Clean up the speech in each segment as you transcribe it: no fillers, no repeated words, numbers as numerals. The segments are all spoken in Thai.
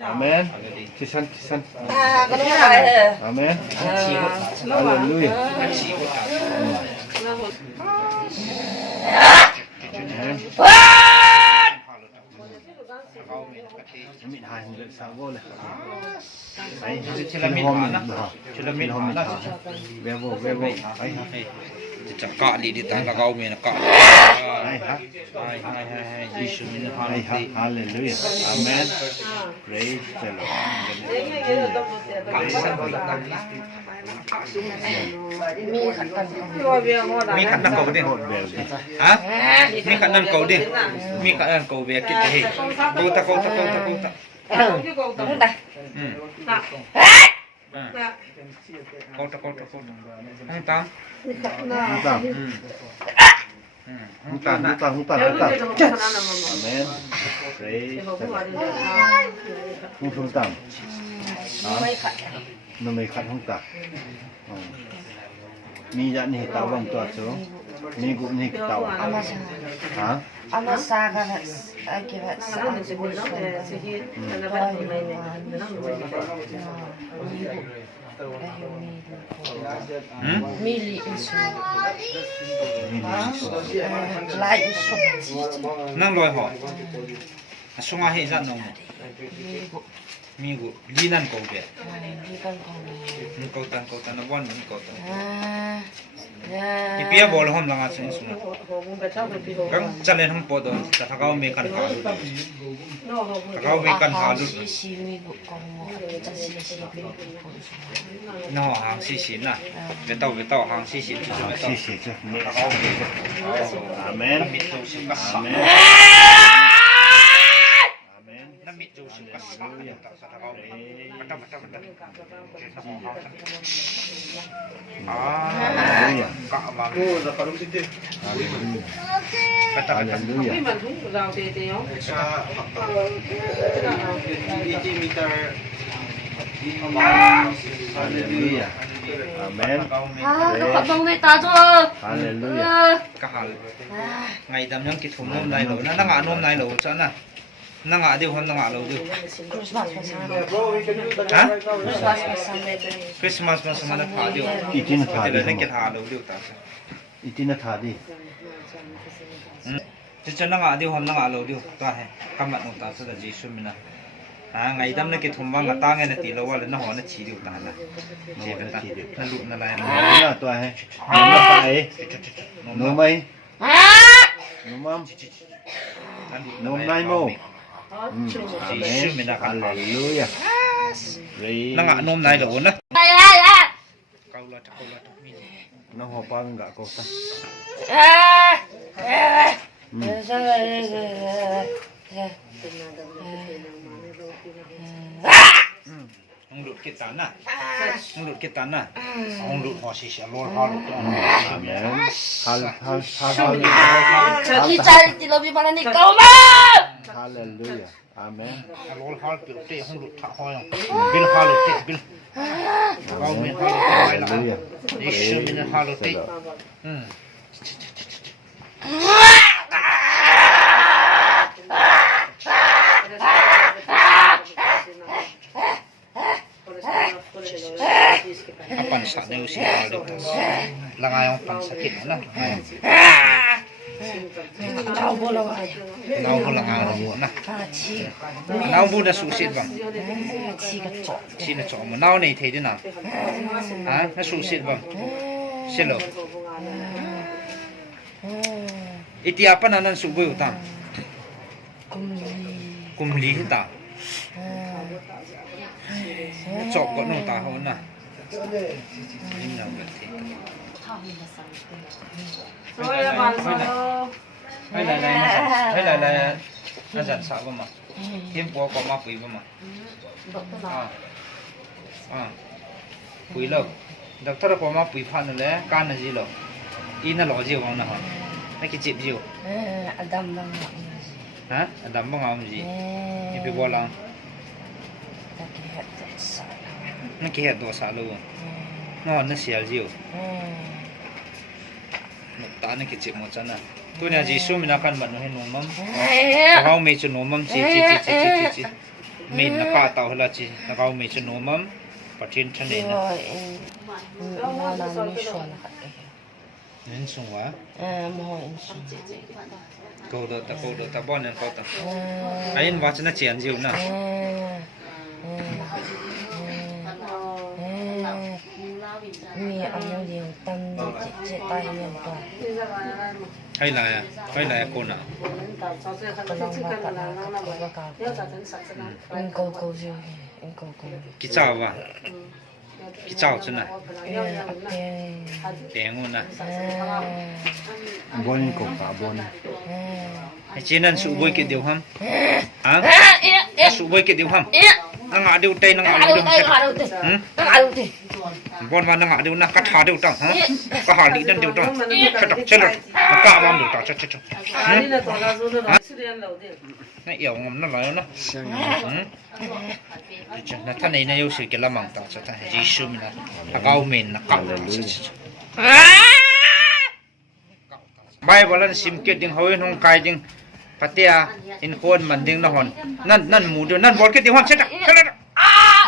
Amen. Kisan, kisan. Có đúng rồi. Amen. Hallelujah. Amen. Mình hai người sao vô này. Đấy, chỉ là mình hóa đó. Chỉ là mình hóa đó. Về vô. Đấy.จะเกาะดีดีตาละเกาเมียนะเกาะ Đấy hả? ให้ยิสุมินฮา Đấy ลิ hả? Hallelujah. Amen. Praise the Lord. มีขันนั่งเกาดิ Hốt bèo đi. ฮะมีขันนั่งเกาดิมีขันนั่งเกาเวียกินเฮ้กูตะกูตะKhông ta. อืมกูตะห้องตาม Hung tàn. อืม Hung tàn. Amen. Praise the Lord. Hung tàn. Nó mới khát hung tàn. Mi dạ này tao bằng tuột xuống. Mi cũng này tao. Hả? Ama saga akibat sa. Mili isu. Lai isu. นั่งลอยหอยช่วงอาเฮจันนมมีกูลีนั่นเกาเวีย Gikan ko. มันเกาตันนะวันมันเกาตัน Ya. ที่เปียบอลห้องลังอาศิสุนกังจันเลนห้องปอดจะทักเอาเมกันหาลุทักเอาเมกันหาลุ Si mi bu ko mo. Si bi. น่าหางสีสินน่ะเวตาหางสีสินจุดเวตา Xì xì chứ. Mi khao mi chứ. Amen. มิดจูสิกัส Amen. Amen. น้ำมิดจูสิกัสจะทักเอาเมมันตั้งHallelujah. กะมัง Hallelujah. ไปตั้ง Hallelujah. Hallelujah. Amen. ก็ขอบคุณในตาจ้ะ Hallelujah. กะหาไงดำยังกิดถุงนมนายหลูนะนั่งอ่านนมนายหลูจ้ะน่ะนั่งอ่ะเดี๋ยวนั่งอ่ะหลูเดี๋ยว Christmas masama. ฮะ Christmas masama. คริสต์มาสมันสมันผ่าเดี๋ยว Itin na เดี๋ยว thadi. เล่นกิดหาหลูเดี๋ยวตา Itin na thadi. จะนั่งอ่ะเดี๋ยวนั่งอ่ะหลูเดี๋ยวตัวให้กำมัดนมตาสุดจีสุมินะไงดำนั่งกิดถุงบ้างก็ตั้งไงนะตีเราว่าเลยน่าหัวน่าฉีเดี๋ยวตาน่ะเจ็บตานั่นลุกนั่นอะไรนะ Ano to ay? Ano pa ay? No may. No ma'am. No nay mo. Amen. Hallelujah. Praise. นั่งอ่ะนมนายหลูนะเกาละมี Nó ho pa enggak kau ta. ห้องหลุดกิตันน่ะห้องหลุดกิตันน่ะห้องหลุดหัวสีเสียร้อนร้อนหลุด Amen. 저기 짤 러비 바라니까 엄마! Hallelujah. Amen. ร้อนร้อนเปลี่ยนเตะห้องหลุดท่าห้อยบิลฮาหลุดเตะบิลเราเมียฮาหลุดเตะไปละ Hallelujah. นี่ชื่อมินฮาหลุดเตะปั่นสักเดียวสิฮาหลุดละไงองปั่นสักกินนะ 나오 보러 가요. เราพลังงานเราหมดนะ 지. เราบูดสูสิบัง 지가 쪽. ชีนจ่อมันเราในเทดินะฮะนั่นสูสิบังเชื่อหรออีที่อาปนันนั่นสูบอยู่ตั้ง กุมลีขึ้นตาจบก็น้องตาเขาน่ะนี่เราแบบเทให้หลายอาจารย์สาวมาเทียมปัวก็มาปุ๋ยมาปุ๋ยเลิกดักทรก็มาปุ๋ยพันนั่นแหละการนั่นจีเลิกอีนั่นหล่อจีวังนะฮะไม่คิดจีบจีว 아담 랑. ฮะดำบ้างเอาจีนี่ไปบัวลัง นั่นแค่ตัวสาลูนอนนั่นเสียจิ๋วตานี่กิจหมดจันนะตัวนี้จีซูมินากันบัดนู้นให้นมมั้งเขาไม่จุนมมั้งจี มีนก็เต่าละจีแล้วก็มีชนมัมปัจจินชนิดนะ มาลาไม่ชวนค่ะ นั่นสูงวะ มหอินชวน กูโดตะบ้านนั่นก็ตะไอ้ยันวัชนะเจียนจิวนะ มีอันยังอยู่ตั้งเจ็ดตายเงินก่อน ให้ไรอ่ะให้ไรกูน่ะ ก็ลองมาตัดนะก็ประกาศอินโกโก้อยู่อินโกโก้ กี่เจ้าวะกี่เจ้าจังนะ เตียง เตียงงูนะ บนกบปาบน ไอ้จีนั่นสูบวยกี่เดียวฮัมอ่ะสูบวยกี่เดียวฮัมนั่งอาเดียวเตยนั่งอาเดียวบนวันนั่งอาเดียวนะกัดหาเดียวตั้งฮะก็หาลีนั่นเดียวตั้งเชิดกะวางเดียวตั้งเชิดนี่เอี่ยวงมนั่นเลยนะนะท่านนี้เนี่ย有时给他忙到这他还是说明了他高明了高ใบบอลนั้นซิมเกตดิ้งหอยนงไก่ดิ้งพัทยาอินโคนมันดิ้งนะฮอนนั่นหมูเดียวนั่นบอลเกตดิ้งฮอนเช็ดอ่ะเช็ดอ่ะ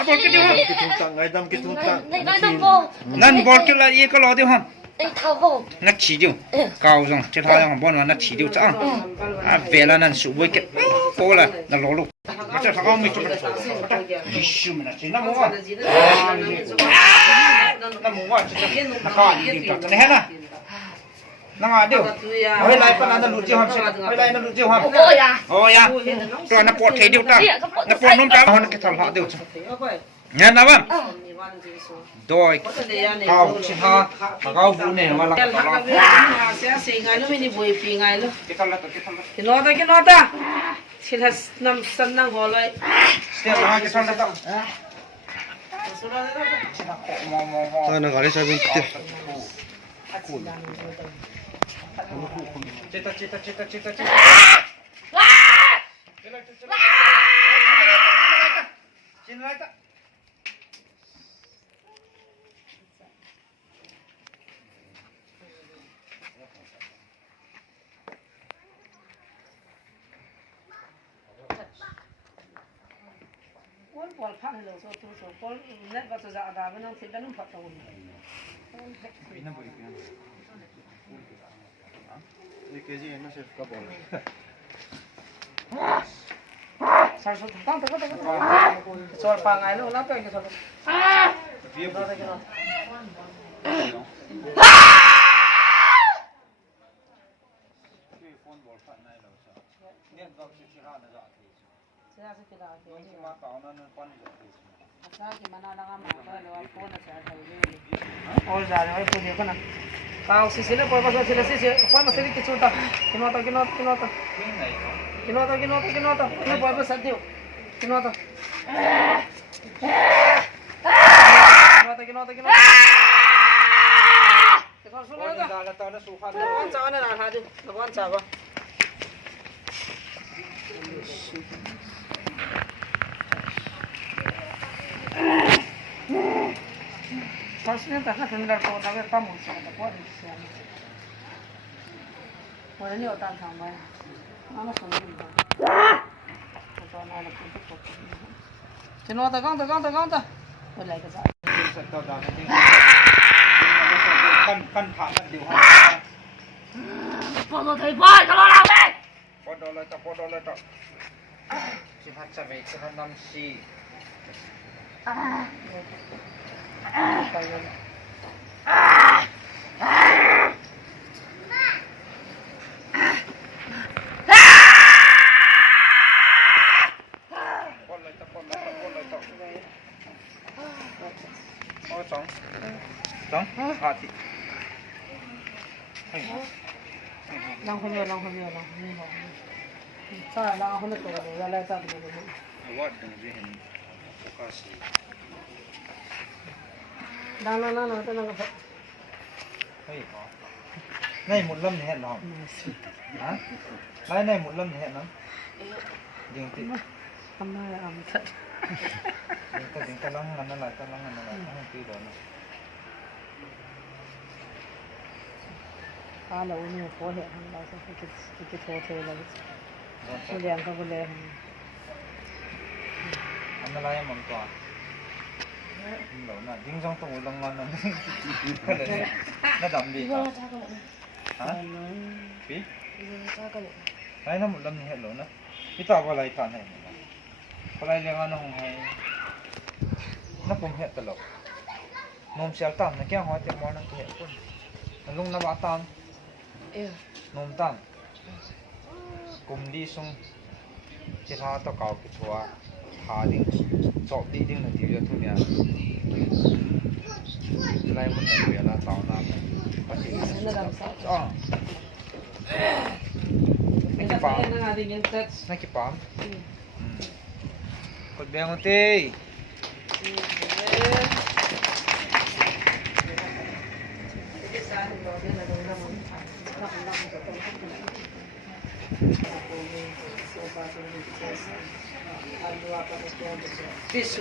บอลเกตดิ้งฮอน กิทุตังไอ้ดำกิทุตัง นั่นบอลเกตละยี่ก็รอดิ้งฮอน ไอ้เท่าโบ นักขี่ดิ้งก้าวจังเช็ดท้ายของบอลว่านักขี่ดิ้งจ้าเวลานั้นสูบเกตโป้ละนั่นรอลูกก็จะเขาไม่จุดยิชูมันนะจีน่ามัวน่ามัวจะนักข่าวดิ้งจ้าเนี่ยนะนั่งอ่ะเดี๋ยวเฮ้ยไล่ปนันนั่นรู้จีฮัมสิเฮ้ยไล่นั่นรู้จีฮัมโอ้ยตัวนับปวดเทียวตั้งนับปวดนุ่มจ้าฮอนกิทัลละเดี๋ยวเนี่ยนะบ้างโดยเขาชิฮะเขาบุญเนี่ยว่าละตลอดกิทัลละกินอตาชิลส์น้ำสันนังหัวเลยเสียละกิทัลละตั้งตอนนั้นก็ได้ใช้เป็นติ Cita. Pol phang lo so tu so pol net ba so za da ba nang thidan phat to ये केजी है ना शेफ का ball sar so tang ta ta so pa ngai lo na pe ke so Saya sih tidak ada. Saya gimana dengan mana lo phone saya tahu ni. Oh jadi, oh itu dia kan. Kau sisi ni kau pasal sisi, kau masih di kicuta. Kinota. Ini kau pasal dia. Kinota. Kau suruh dah. Lepas jangan nak hadi. Lepas jangan. Pasnya tak nak tendar kau nak apa muncul, tak boleh siapa. Boleh ni otak sampai. Mana sunnah ni? Kau nak nak pun tak. Cina tak. Boleh ke tak? Kan thả kan điều ha. Phong thầy voi, kalau làm đi. Podo le to. Sihat sabai, sihat namsi. Trong hati. Lang humyo. Saya lang humyo tu, dah lepas tu. Awak dengan dia ni lokasi. Lang, tenang apa? Hey, này một lâm thì hẹn nào? Hả? Này một lâm thì hẹn nào? Dừng tí. Hôm nay làm thật. Dừng ta lăng ngăn lại, không tiêu đó. Là nhiều phố hiện là sẽ cái thô là cái liền không có liền Ano lang yung mga na, yung isang tumulang nga na nadambi ka. Ha? Pi? Ay na mo lang ni hello na. Ito wala ita na yun. Wala yung ano kung ay napumhiya talok. Nom siya tam, na kaya hote mo nang kaya po. Nalung na batang. Nom tam. Kumdi sung kita to kau ketua hading sok di ding na dia tu ni. Selain mun na dia lah tahun na. Pasti. Ah. Nakipam. Nakipam. Kod bang uti. Fish.